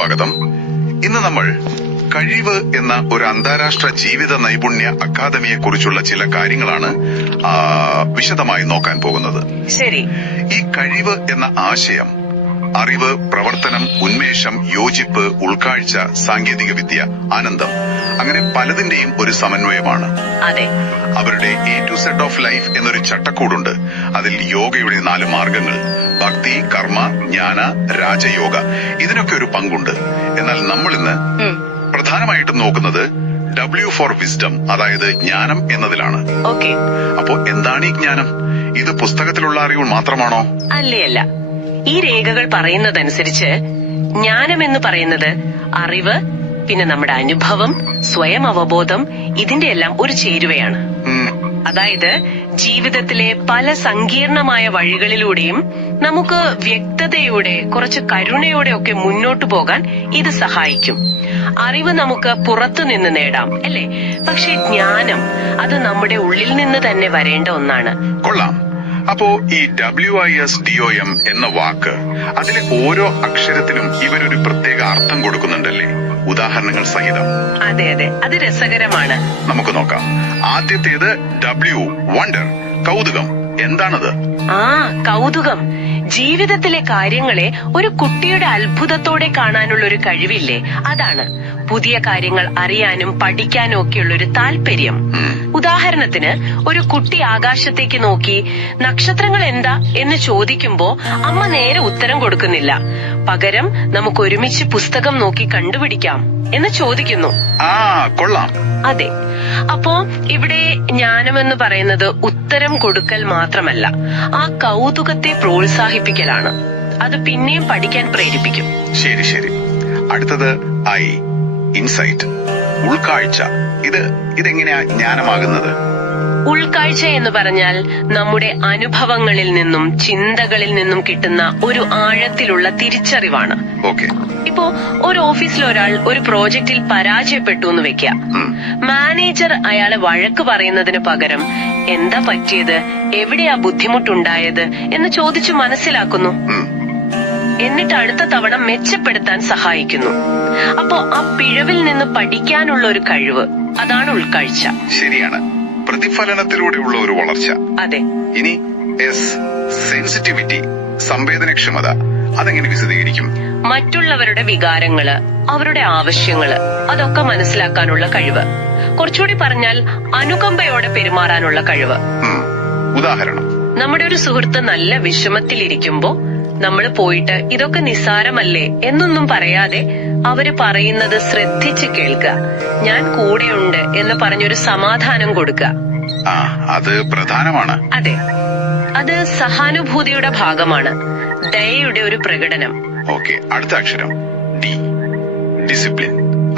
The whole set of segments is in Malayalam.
സ്വാഗതം. ഇന്ന് നമ്മൾ കഴിവ് എന്ന ഒരു അന്താരാഷ്ട്ര ജീവിത നൈപുണ്യ അക്കാദമിയെ കുറിച്ചുള്ള ചില കാര്യങ്ങളാണ് വിശദമായി നോക്കാൻ പോകുന്നത്. ശരി. ഈ കഴിവ് എന്ന ആശയം അറിവ്, പ്രവർത്തനം, ഉന്മേഷം, യോജിപ്പ്, ഉൾക്കാഴ്ച, സാങ്കേതിക വിദ്യ, ആനന്ദം, അങ്ങനെ പലതിന്റെയും ഒരു സമന്വയമാണ്. അതെ. അവരുടെ A to Z of life എന്നൊരു ചട്ടക്കൂടുണ്ട്. അതിൽ യോഗയുടെ 4 മാർഗങ്ങൾ, ഭക്തി, കർമ്മ, ജ്ഞാന, രാജയോഗ, ഇതിനൊക്കെ ഒരു പങ്കുണ്ട്. എന്നാൽ നമ്മൾ ഇന്ന് പ്രധാനമായിട്ടും നോക്കുന്നത് W ഫോർ വിസ്ഡം, അതായത് ജ്ഞാനം എന്നതിലാണ്. അപ്പോ എന്താണ് ഈ ജ്ഞാനം? ഇത് പുസ്തകത്തിലുള്ള അറിവ് മാത്രമാണോ? അല്ല. ഈ രേഖകൾ പറയുന്നതനുസരിച്ച് ജ്ഞാനം എന്ന് പറയുന്നത് അറിവ്, പിന്നെ നമ്മുടെ അനുഭവം, സ്വയം അവബോധം, ഇതിന്റെ എല്ലാം ഒരു ചേരുവയാണ്. അതായത് ജീവിതത്തിലെ പല സങ്കീർണമായ വഴികളിലൂടെയും നമുക്ക് വ്യക്തതയോടെ, കുറച്ച് കരുണയോടെ ഒക്കെ മുന്നോട്ടു പോകാൻ ഇത് സഹായിക്കും. അറിവ് നമുക്ക് പുറത്തു നിന്ന് നേടാം, അല്ലേ? പക്ഷെ ജ്ഞാനം അത് നമ്മുടെ ഉള്ളിൽ നിന്ന് തന്നെ വരേണ്ട ഒന്നാണ്. കൊള്ളാം. അപ്പോ ഈ WISDOM എന്ന വാക്ക്, അതിലെ ഓരോ അക്ഷരത്തിനും ഇവരൊരു പ്രത്യേക അർത്ഥം കൊടുക്കുന്നുണ്ടല്ലേ, ഉദാഹരണങ്ങൾ സഹിതം? അതെ, അത് രസകരമാണ്. നമുക്ക് നോക്കാം. ആദ്യത്തേത് W, വണ്ടർ, കൗതുകം. എന്താണത്? കൗതുകം. ജീവിതത്തിലെ കാര്യങ്ങളെ ഒരു കുട്ടിയുടെ അത്ഭുതത്തോടെ കാണാനുള്ള ഒരു കഴിവില്ലേ, അതാണ്. പുതിയ കാര്യങ്ങൾ അറിയാനും പഠിക്കാനും ഒക്കെയുള്ള ഒരു താല്പര്യം. ഉദാഹരണത്തിന്, ഒരു കുട്ടി ആകാശത്തേക്ക് നോക്കി നക്ഷത്രങ്ങൾ എന്താ എന്ന് ചോദിക്കുമ്പോ അമ്മ നേരെ ഉത്തരം കൊടുക്കുന്നില്ല. പകരം നമുക്ക് ഒരുമിച്ച് പുസ്തകം നോക്കി കണ്ടുപിടിക്കാം എന്ന് ചോദിക്കുന്നു. കൊള്ളാം. അതെ. അപ്പോ ഇവിടെ ജ്ഞാനമെന്ന് പറയുന്നത് ഉത്തരം കൊടുക്കൽ മാത്രമല്ല, ആ കൗതുകത്തെ പ്രോത്സാഹിപ്പിക്കലാണ്. അത് പിന്നെയും പഠിക്കാൻ പ്രേരിപ്പിക്കും. ശരി. അടുത്തത് I, ഇൻസൈറ്റ്, ഉൾക്കാഴ്ച. ഇതെങ്ങനെയാ ജ്ഞാനമാകുന്നത്? ഉൾക്കാഴ്ച എന്ന് പറഞ്ഞാൽ നമ്മുടെ അനുഭവങ്ങളിൽ നിന്നും ചിന്തകളിൽ നിന്നും കിട്ടുന്ന ഒരു ആഴത്തിലുള്ള തിരിച്ചറിവാണ്. ഇപ്പോ ഒരു ഓഫീസിൽ ഒരാൾ ഒരു പ്രോജക്റ്റിൽ പരാജയപ്പെട്ടു എന്ന് വെക്കാം. മാനേജർ അയാളെ വഴക്ക് പറയുന്നതിന് പകരം എന്താ പറ്റിയത്, എവിടെയാ ബുദ്ധിമുട്ടുണ്ടായത് എന്ന് ചോദിച്ചു മനസ്സിലാക്കുന്നു. എന്നിട്ട് അടുത്ത തവണ മെച്ചപ്പെടുത്താൻ സഹായിക്കുന്നു. അപ്പോ ആ പിഴവിൽ നിന്ന് പഠിക്കാനുള്ള ഒരു കഴിവ്, അതാണ് ഉൾക്കാഴ്ച. ശരിയാണ്. പ്രതിഫലനത്തിലൂടെയുള്ള ഒരു വളർച്ച. അതെ. ഇനി S, സെൻസിറ്റിവിറ്റി, സംവേദനക്ഷമത. അതെങ്ങനെ വിശദീകരിക്കും? മറ്റുള്ളവരുടെ വികാരങ്ങള്, അവരുടെ ആവശ്യങ്ങള്, അതൊക്കെ മനസ്സിലാക്കാനുള്ള കഴിവ്. കുറച്ചുകൂടി പറഞ്ഞാൽ അനുകമ്പയോടെ പെരുമാറാനുള്ള കഴിവ്. ഉദാഹരണം, നമ്മുടെ ഒരു സുഹൃത്ത് നല്ല വിഷമത്തിലിരിക്കുമ്പോ നമ്മൾ പോയിട്ട് ഇതൊക്കെ നിസ്സാരമല്ലേ എന്നൊന്നും പറയാതെ അവര് പറയുന്നത് ശ്രദ്ധിച്ച് കേൾക്കുക, ഞാൻ കൂടെയുണ്ട് എന്ന് പറഞ്ഞൊരു സമാധാനം കൊടുക്കുക. അത് പ്രധാനമാണ്. അതെ, അത് സഹാനുഭൂതിയുടെ ഭാഗമാണ്, ദയയുടെ ഒരു പ്രകടനം. അടുത്ത അക്ഷരം D, ഡിസിപ്ലിൻ,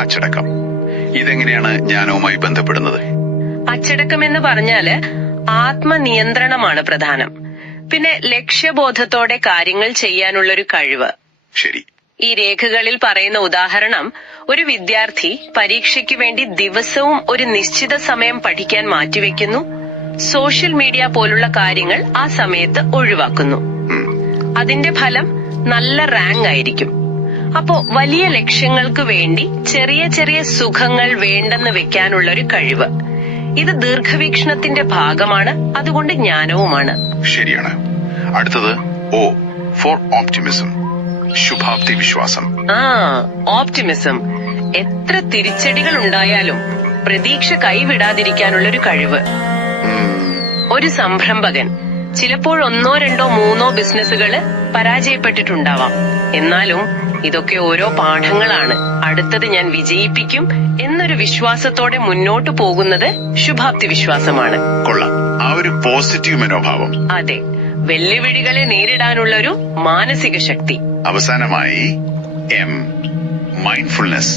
അച്ചടക്കം. ഇതെങ്ങനെയാണ് ജ്ഞാനവുമായി ബന്ധപ്പെടുന്നത്? അച്ചടക്കം എന്ന് പറഞ്ഞാല് ആത്മനിയന്ത്രണമാണ് പ്രധാനം. പിന്നെ ലക്ഷ്യബോധത്തോടെ കാര്യങ്ങൾ ചെയ്യാനുള്ളൊരു കഴിവ്. ശരി. ഈ രേഖകളിൽ പറയുന്ന ഉദാഹരണം, ഒരു വിദ്യാർത്ഥി പരീക്ഷയ്ക്ക് വേണ്ടി ദിവസവും ഒരു നിശ്ചിത സമയം പഠിക്കാൻ മാറ്റിവെക്കുന്നു. സോഷ്യൽ മീഡിയ പോലുള്ള കാര്യങ്ങൾ ആ സമയത്ത് ഒഴിവാക്കുന്നു. അതിന്റെ ഫലം നല്ല റാങ്ക് ആയിരിക്കും. അപ്പോ വലിയ ലക്ഷ്യങ്ങൾക്ക് വേണ്ടി ചെറിയ ചെറിയ സുഖങ്ങൾ വേണ്ടെന്ന് വെക്കാനുള്ള ഒരു കഴിവ്. ഇത് ദീർഘവീക്ഷണത്തിന്റെ ഭാഗമാണ്, അതുകൊണ്ട് ജ്ഞാനവുമാണ്. ശരിയാണ്. അടുത്തത് O ഫോർ ഓപ്റ്റിമിസം, ശുഭാപ്തി വിശ്വാസം. ഓപ്റ്റിമിസം. എത്ര തിരിച്ചടികൾ ഉണ്ടായാലും പ്രതീക്ഷ കൈവിടാതിരിക്കാനുള്ളൊരു കഴിവ്. ഒരു സംരംഭകൻ ചിലപ്പോൾ 1, 2, 3 ബിസിനസ്സുകള് പരാജയപ്പെട്ടിട്ടുണ്ടാവാം. എന്നാലും ഇതൊക്കെ ഓരോ പാഠങ്ങളാണ്, അടുത്തത് ഞാൻ വിജയിപ്പിക്കും എന്നൊരു വിശ്വാസത്തോടെ മുന്നോട്ടു പോകുന്നത് ശുഭാപ്തി വിശ്വാസമാണ്. കൊള്ളാം. ആ ഒരു പോസിറ്റീവ് മനോഭാവം. അതെ, വെല്ലുവിളികളെ നേരിടാനുള്ള ഒരു മാനസിക ശക്തി. അവസാനമായി M, മൈൻഡ്ഫുൾനെസ്,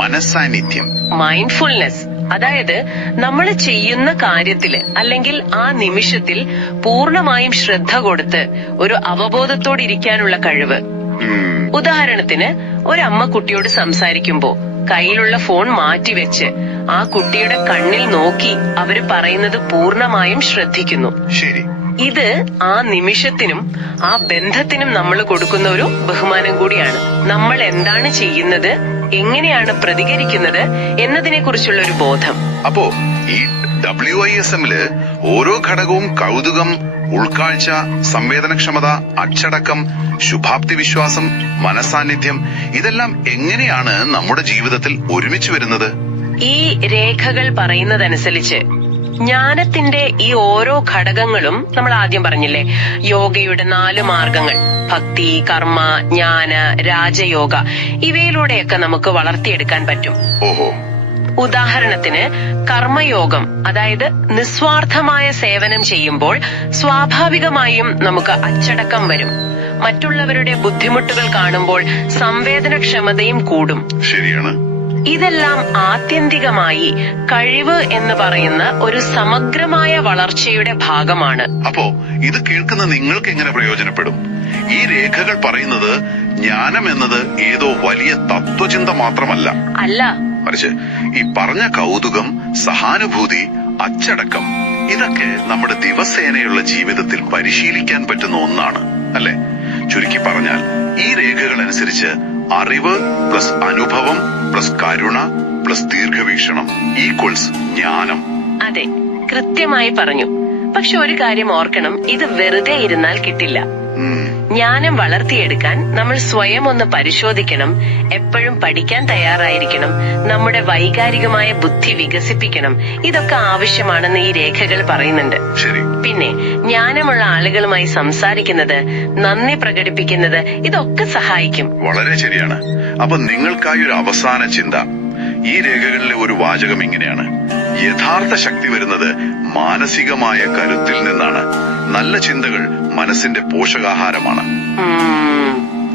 മനസ്സാന്നിധ്യം. മൈൻഡ്ഫുൾനെസ് അതായത് നമ്മൾ ചെയ്യുന്ന കാര്യത്തില് അല്ലെങ്കിൽ ആ നിമിഷത്തിൽ പൂർണ്ണമായും ശ്രദ്ധ കൊടുത്ത് ഒരു അവബോധത്തോടിരിക്കാനുള്ള കഴിവ്. ഉദാഹരണത്തിന്, ഒരമ്മ കുട്ടിയോട് സംസാരിക്കുമ്പോ കയ്യിലുള്ള ഫോൺ മാറ്റിവെച്ച് ആ കുട്ടിയുടെ കണ്ണിൽ നോക്കി അവര് പറയുന്നത് പൂർണ്ണമായും ശ്രദ്ധിക്കുന്നു. ശരി. ഇത് ആ നിമിഷത്തിനും ആ ബന്ധത്തിനും നമ്മൾ കൊടുക്കുന്ന ഒരു ബഹുമാനം കൂടിയാണ്. നമ്മൾ എന്താണ് ചെയ്യുന്നത്, എങ്ങനെയാണ് പ്രതികരിക്കുന്നത് എന്നതിനെ കുറിച്ചുള്ള ഒരു ബോധം. അപ്പോ ഈ WISM-ല് ഓരോ ഘടകവും കൗതുകം, ഉൾക്കാഴ്ച, സംവേദനക്ഷമത, അച്ചടക്കം, ശുഭാപ്തി വിശ്വാസം, മനസാന്നിധ്യം ഇതെല്ലാം എങ്ങനെയാണ് നമ്മുടെ ജീവിതത്തിൽ ഒരുമിച്ച് വരുന്നത്? ഈ രേഖകൾ പറയുന്നതനുസരിച്ച് ജ്ഞാനത്തിന്റെ ഈ ഓരോ ഘടകങ്ങളും നമ്മൾ ആദ്യം പറഞ്ഞില്ലേ, യോഗയുടെ 4 മാർഗങ്ങൾ, ഭക്തി, കർമ്മ, ജ്ഞാന, രാജയോഗ, ഇവയിലൂടെയൊക്കെ നമുക്ക് വളർത്തിയെടുക്കാൻ പറ്റും. ഓഹോ. ഉദാഹരണത്തിന് കർമ്മയോഗം, അതായത് നിസ്വാർത്ഥമായ സേവനം ചെയ്യുമ്പോൾ സ്വാഭാവികമായും നമുക്ക് അച്ചടക്കം വരും. മറ്റുള്ളവരുടെ ബുദ്ധിമുട്ടുകൾ കാണുമ്പോൾ സംവേദനക്ഷമതയും കൂടും. ശരിയാണ്. ഇതെല്ലാം ആത്യന്തികമായി കഴിവ് എന്ന് പറയുന്ന ഒരു സമഗ്രമായ വളർച്ചയുടെ ഭാഗമാണ്. അപ്പോ ഇത് കേൾക്കുന്ന നിങ്ങൾക്ക് എങ്ങനെ പ്രയോജനപ്പെടും? ഈ രേഖകൾ പറയുന്നത് ജ്ഞാനം എന്നത് ഏതോ വലിയ തത്വചിന്ത മാത്രമല്ല. അല്ല, മറിച്ച് ഈ പറഞ്ഞ കൗതുകം, സഹാനുഭൂതി, അച്ചടക്കം ഇതൊക്കെ നമ്മുടെ ദിവസേനയുള്ള ജീവിതത്തിൽ പരിശീലിക്കാൻ പറ്റുന്ന ഒന്നാണ്, അല്ലെ? ചുരുക്കി പറഞ്ഞാൽ ഈ രേഖകൾ അനുസരിച്ച് അറിവ് പ്ലസ് അനുഭവം പ്ലസ് കരുണ പ്ലസ് ദീർഘവീക്ഷണം ഈക്വൽസ് ജ്ഞാനം. അതെ, കൃത്യമായി പറഞ്ഞു. പക്ഷെ ഒരു കാര്യം ഓർക്കണം, ഇത് വെറുതെ ഇരുന്നാൽ കിട്ടില്ല. ജ്ഞാനം വളർത്തിയെടുക്കാൻ നമ്മൾ സ്വയം ഒന്ന് പരിശോധിക്കണം, എപ്പോഴും പഠിക്കാൻ തയ്യാറായിരിക്കണം, നമ്മുടെ വൈകാരികമായ ബുദ്ധി വികസിപ്പിക്കണം. ഇതൊക്കെ ആവശ്യമാണെന്ന് ഈ രേഖകൾ പറയുന്നുണ്ട്. പിന്നെ ജ്ഞാനമുള്ള ആളുകളുമായി സംസാരിക്കുന്നത്, നന്ദി പ്രകടിപ്പിക്കുന്നത് ഇതൊക്കെ സഹായിക്കും. വളരെ ശരിയാണ്. അപ്പൊ നിങ്ങൾക്കായി ഒരു അവസാന ചിന്ത. ഈ രേഖകളിലെ ഒരു വാചകം ഇങ്ങനെയാണ്: യഥാർത്ഥ ശക്തി വരുന്നത് മാനസികമായ കരുത്തിൽ നിന്നാണ്. നല്ല ചിന്തകൾ മനസ്സിന്റെ പോഷകാഹാരമാണ്.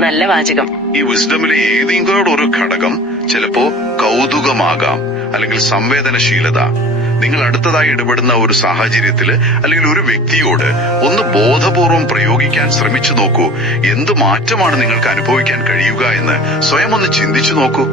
നല്ല വാചകം. ഈ വിസ്ഡമിലെ ഏതെങ്കിലും ഒരു ഘടകം ചിലപ്പോ കൗതുകമാകാം, അല്ലെങ്കിൽ സംവേദനശീലത. നിങ്ങൾ അടുത്തതായി ഇടപെടുന്ന ഒരു സാഹചര്യത്തില് അല്ലെങ്കിൽ ഒരു വ്യക്തിയോട് ഒന്ന് ബോധപൂർവം പ്രയോഗിക്കാൻ ശ്രമിച്ചു നോക്കൂ. എന്ത് മാറ്റമാണ് നിങ്ങൾക്ക് അനുഭവിക്കാൻ കഴിയുക എന്ന് സ്വയം ഒന്ന് ചിന്തിച്ചു നോക്കൂ.